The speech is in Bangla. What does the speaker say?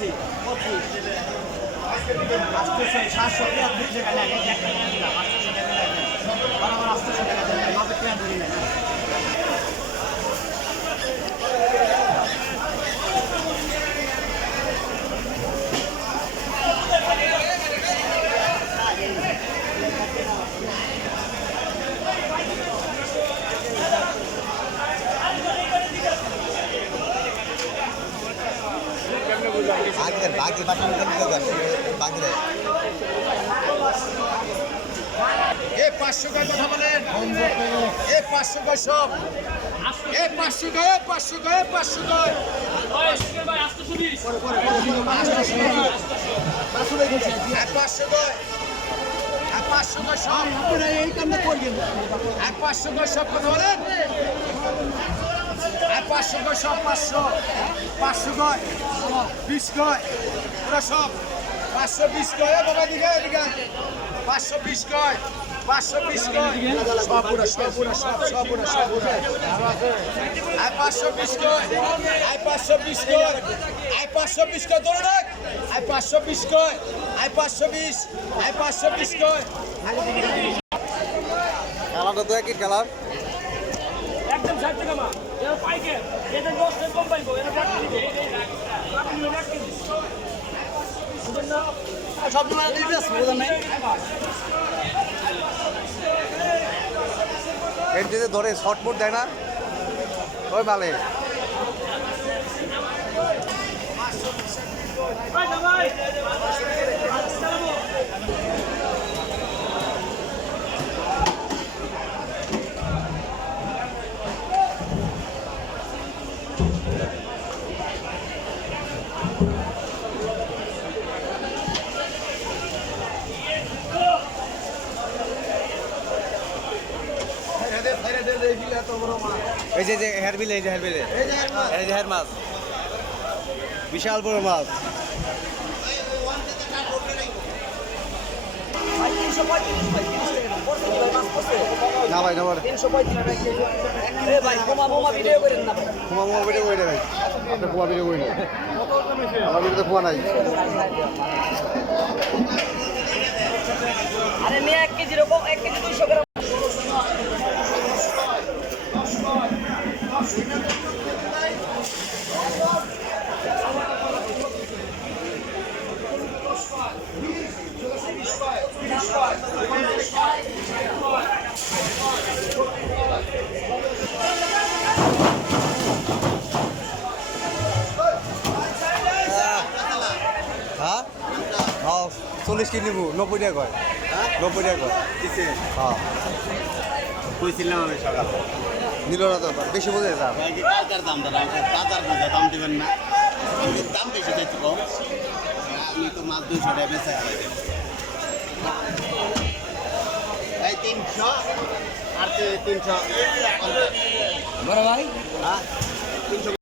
দিছি 25 700 টাকা নেন একটা টাকা দিলাম 800 টাকা নেন আর আমার 800 টাকা দেন 90 টাকা ধরে নেন বাকি বাকি বাকি এ 500 টাকা কথা বলেন এ 500 টাকা সব এ 500 টাকা 500 টাকা 500 টাকা ভাই 820 পরে 500 টাকা 500 টাকা সব আপনারা এই কামটা করবেন 500 টাকা সব কথা বলেন 500 টাকা সব 500 500 টাকা 20 টাকা পুরো সব 520 টাকা বাবা দিকে এদিকে 520 টাকা 520 টাকা সব পুরো সব পুরো সব পুরো সব পুরো 520 টাকা 520 টাকা 520 টাকা ধরে রাখ 520 টাকা 520 520 টাকা খেলাটা তো একই খেলার একদম 60 টাকা মা এর পাইকে এটা 10 টাকা কম পাইবো এটা কাট দিবে সব জমা দিতে বুঝেন নাই এর দিকে ধরে শর্টপুট দেয় না ওই ভালো ভাই না ভাই আসসালামু এই যে হেয়ারবিল এই যে হেয়ারবিল এই যে হেয়ার মাছ বিশাল বড় মাছ না ভাই না ভাই 335 ভাই কোমা ভিডিও করেন না ভাই কুমা ভিডিও করে ভাই আপনি কুমা ভিডিও করে আমার ভিডিওতে কুমা নাই আরে নিয়ে 1 কেজি রকম 1 কেজি 200 গ্রাম হ্যাঁ হ্যাঁ 40 কেজি নিবো 90 টাকা কয় 90 টাকা কয় হ্যাঁ কইছিলাম আমি সকালে নিল না তো বেশি বোঝে দাম কালকার দাম দাদা বাজার বুঝে দাম দিবেন না দাম বেশি চাইছি কম আমি তো মাছ 200 টাকা বেচা এই 300 আর 300 বড় ভাই হ্যাঁ 300